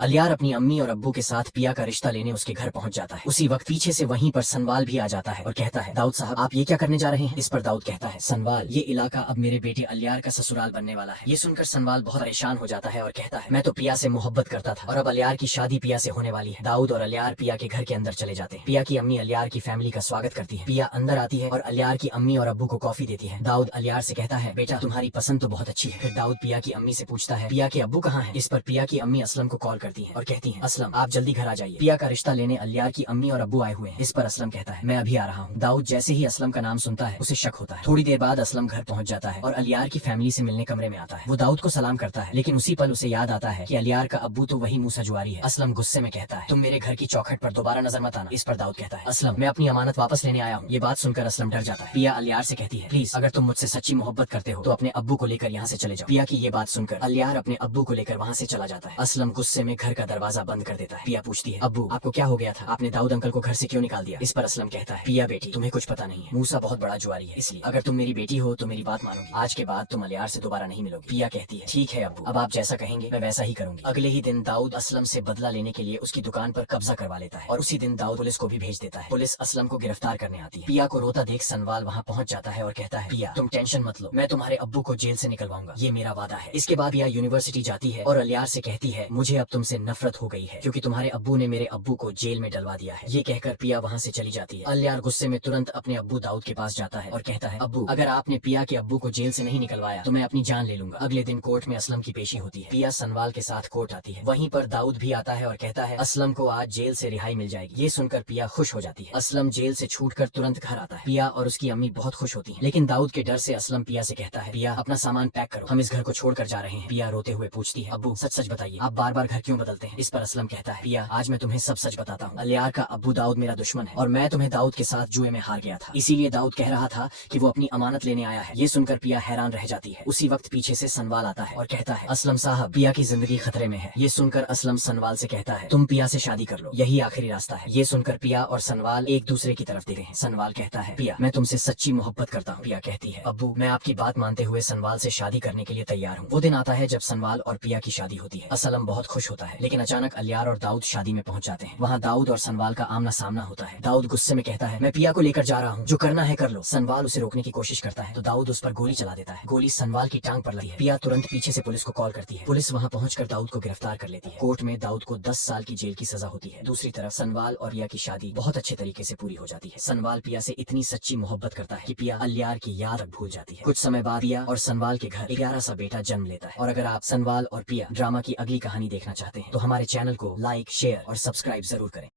अलियार अपनी अम्मी और अब्बू के साथ पिया का रिश्ता लेने उसके घर पहुंच जाता है। उसी वक्त पीछे से वहीं पर सनवाल भी आ जाता है और कहता है, दाऊद साहब आप ये क्या करने जा रहे हैं? इस पर दाऊद कहता है, सनवाल ये इलाका अब मेरे बेटे अलियार का ससुराल बनने वाला है। ये सुनकर सनवाल बहुत परेशान हो जाता है और कहता है, मैं तो पिया से मोहब्बत करता था और अब अलियार की शादी पिया से होने वाली है। दाऊद और अलियार पिया के घर के अंदर चले जाते हैं। पिया की अम्मी अलियार की फैमिली का स्वागत करती है। पिया अंदर आती है और अलियार की अम्मी और अब्बू को कॉफी देती है। दाऊद अलियार से कहता है, बेटा तुम्हारी पसंद तो बहुत अच्छी है। फिर दाऊद पिया की अम्मी से पूछता है, पिया के अब्बू कहाँ है? इस पर पिया की अम्मी असलम को कॉल करती है और कहती है, असलम आप जल्दी घर आ जाइए, पिया का रिश्ता लेने अलियार की अम्मी और अब्बू आए हुए हैं। इस पर असलम कहता है, मैं अभी आ रहा हूँ। दाऊद जैसे ही असलम का नाम सुनता है उसे शक होता है। थोड़ी देर बाद असलम घर पहुंच जाता है और अलियार की फैमिली से मिलने कमरे में आता है। वो दाऊद को सलाम करता है, लेकिन उसी पल उसे याद आता है कि अलियार का अब्बू तो वही मूसा जुआरी है। असलम गुस्से में कहता है, तुम मेरे घर की चौखट पर दोबारा नजर मत आना। इस पर दाऊद कहता है, असलम मैं अपनी अमानत वापस लेने आया हूँ। ये बात सुनकर असलम डर जाता है। पिया अलियार से कहती है, प्लीज अगर तुम मुझसे सच्ची मोहब्बत करते हो तो अपने अब्बू को लेकर यहाँ से चले जाओ। पिया की ये बात सुनकर अलियार अपने अब्बू को लेकर वहाँ से चला जाता है। असलम गुस्से में घर का दरवाजा बंद कर देता है। पिया पूछती है, अब्बू आपको क्या हो गया था? आपने दाऊद अंकल को घर से क्यों निकाल दिया? इस पर असलम कहता है, पिया बेटी तुम्हें कुछ पता नहीं है, मूसा बहुत बड़ा जुआरी है, इसलिए अगर तुम मेरी बेटी हो तो मेरी बात मानोगी। आज के बाद तुम अलियार से दोबारा नहीं मिलोगी। पिया कहती है, ठीक है अब्बू, अब आप जैसा कहेंगे मैं वैसा ही करूंगी। अगले ही दिन दाऊद असलम से बदला लेने के लिए उसकी दुकान पर कब्जा करवा लेता है और उसी दिन दाऊद पुलिस को भी भेज देता है। पुलिस असलम को गिरफ्तार करने आती है। पिया को रोता देख सनवाल वहाँ पहुंच जाता है और कहता है, पिया तुम टेंशन मत लो, मैं तुम्हारे अब्बू को जेल से निकलवाऊंगा, ये मेरा वादा है। इसके बाद पिया यूनिवर्सिटी जाती है और अलियार से कहती है, मुझे अब तुमसे नफरत हो गई है क्योंकि तुम्हारे अब्बू ने मेरे अब्बू को जेल में डलवा दिया है। ये कहकर पिया वहाँ से चली जाती है। अलियार गुस्से में तुरंत अपने अब्बू दाऊद के पास जाता है और कहता है, अब्बू अगर आपने पिया के अब्बू को जेल से नहीं निकलवाया तो मैं अपनी जान ले लूंगा। अगले दिन कोर्ट में असलम की पेशी होती है। पिया सनवाल के साथ कोर्ट आती है। वहीं पर दाऊद भी आता है और कहता है, असलम को आज जेल से रिहाई मिल जाएगी। ये सुनकर पिया खुश हो जाती है। असलम जेल से छूटकर तुरंत घर आता है। पिया और उसकी अम्मी बहुत खुश होती है, लेकिन दाऊद के डर से असलम पिया से कहता है, पिया अपना सामान पैक करो, हम इस घर को छोड़कर जा रहे हैं। पिया रोते हुए पूछती है, अब्बू सच सच बताइए, आप बार बार घर क्यों बदलते हैं? इस पर असलम कहता है, पिया आज मैं तुम्हें सब सच बताता हूँ। अलियार का अब्बू दाऊद मेरा दुश्मन है और मैं तुम्हें दाऊद के साथ जुए में हार गया था, इसीलिए दाऊद कह रहा था कि वो अपनी अमानत लेने आया है। ये सुनकर पिया हैरान रह जाती है। उसी वक्त पीछे से सनवाल आता है और कहता है, असलम साहब पिया की जिंदगी खतरे में है। ये सुनकर असलम सनवाल से कहता है, तुम पिया से शादी कर लो, यही आखिरी रास्ता है। ये सुनकर पिया और सनवाल एक दूसरे की तरफ देखते हैं। सनवाल कहता है, पिया मैं तुमसे सच्ची मोहब्बत करता हूँ। पिया कहती है, अब्बू मैं आपकी बात मानते हुए सनवाल से शादी करने के लिए तैयार हूँ। वो दिन आता है जब सनवाल और पिया की शादी होती है। असलम बहुत खुश होता है, लेकिन अचानक अलियार और दाऊद शादी में पहुंच जाते हैं। वहाँ दाऊद और सनवाल का आमना सामना होता है। दाऊद गुस्से में कहता है, मैं पिया को लेकर जा रहा हूँ, जो करना है कर लो। सनवाल उसे रोकने की कोशिश करता है तो दाऊद उस पर गोली चला देता है। गोली सनवाल की टांग पर लगी है। पिया तुरंत पीछे से पुलिस को कॉल करती है। पुलिस वहाँ पहुंचकर दाऊद को गिरफ्तार कर लेती है। कोर्ट में दाऊद को 10 साल की जेल की सजा होती है। दूसरी तरफ सनवाल और पिया की शादी बहुत अच्छे तरीके से पूरी हो जाती है। सनवाल पिया से इतनी सच्ची मोहब्बत करता है कि पिया अलियार की याद तक भूल जाती है। कुछ समय बाद पिया और सनवाल के घर 11 सा बेटा जन्म लेता है। और अगर आप सनवाल और पिया ड्रामा की अगली कहानी देखना चाहते हैं तो हमारे चैनल को लाइक, शेयर और सब्सक्राइब जरूर करें।